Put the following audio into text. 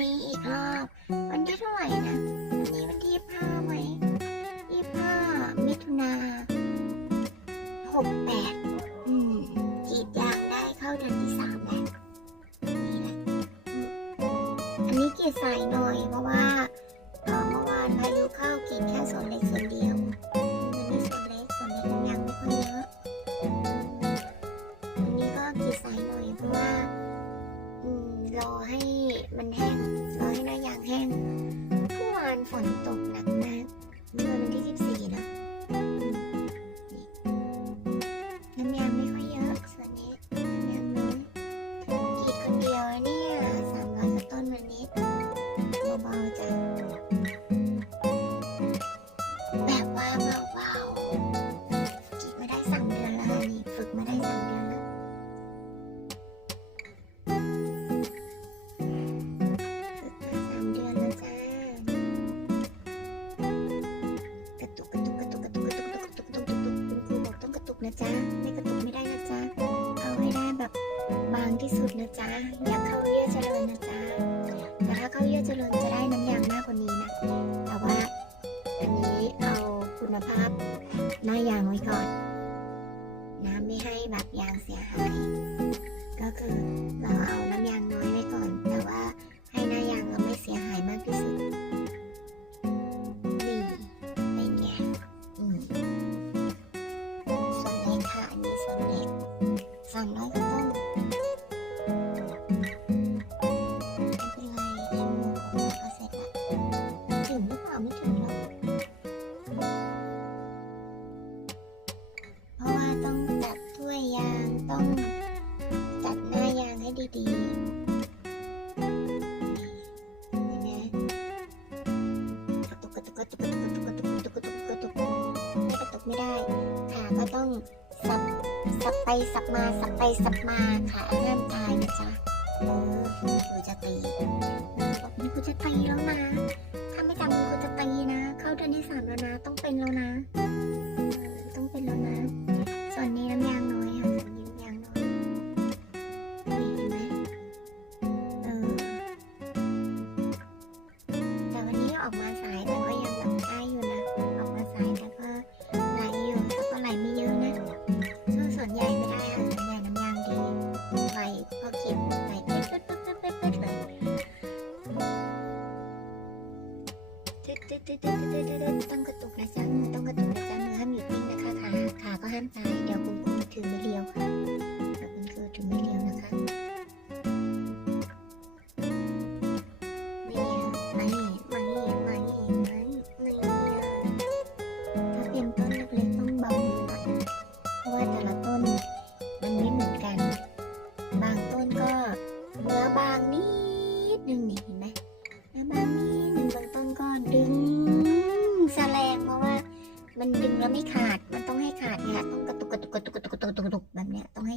นี้อีกรอบวันที่เท่าไหร่นะวันนี้วันที่ยี่ห้าไหมยี่ห้ามิถุนาหกแปดอืมกีดยางได้เข้าเดือนที่สามแล้วนี่แหละอันนี้กรีดสายหน่อยเพราะว่าเอ่อเมื่อวานพายุเข้ากีดแค่ส่วนเล็กส่วนเดียว ฝนตก นะจ๊ะ ไม่กระตุกไม่ได้นะจ๊ะ เอาให้ได้แบบบางที่สุดนะจ๊ะ อย่าเข้าเยื่อเจริญนะจ๊ะแต่ถ้าเข้าเยื่อเจริญจะได้น้ำยางมากกว่านี้นะ แต่ว่าอันนี้เอาคุณภาพหน้ายางไว้ก่อนนะไม่ให้แบบยางเสียหาย ก็คือเราเอาน้ำยางามร้อยกว่าต้นไม่เป็นไรชั่วโมงกว่าก็เสร็จละถึงหรือเปล่าไม่ถึงหรอกเพราะว่าต้องจัดถ้วยยางต้องจัดหน้ายางให้ดีๆเห็นะตกกระตุกกระตุกกระตุกกระตุกกระตุกกระตุกกระตุกกระตุกไม่กระตุกไม่ได้ขาก็ต้องสับ สับไปสับมาสับไปสับมาขาห้ามตายนะจ๊ะเออคุณครูจะตีบอกมีครูจะตีแล้วนะ ถ้าไม่จำคุณครูจะตีนะ เข้าเดือนที่สามแล้วนะ ต้องเป็นแล้วนะ ต้องกระตุกนะจ๊ะมือต้องกระตุกนะจ๊ะมือห้ามหยุดนิ่งนะคะขาขาก็ห้ามตายเดี๋ยวคุณครูถือไม่เลียวค่ะคุณครูถือไม่เลียวนะคะนี่ไม่ไม่ไม่ไม่ไม่ถ้าเป็นต้นเล็กๆต้องเบามือน่อยเพราะว่าแต่ละต้นมันไม่เหมือนกันบางต้นก็เนื้อบางนิด เพราะว่ามันดึงแล้วไม่ขาด มันต้องให้ขาดเนี่ยต้องกระตุกกระตุกกระตุกกระตุกกระตุกกระตุกแบบเนี้ยต้องให้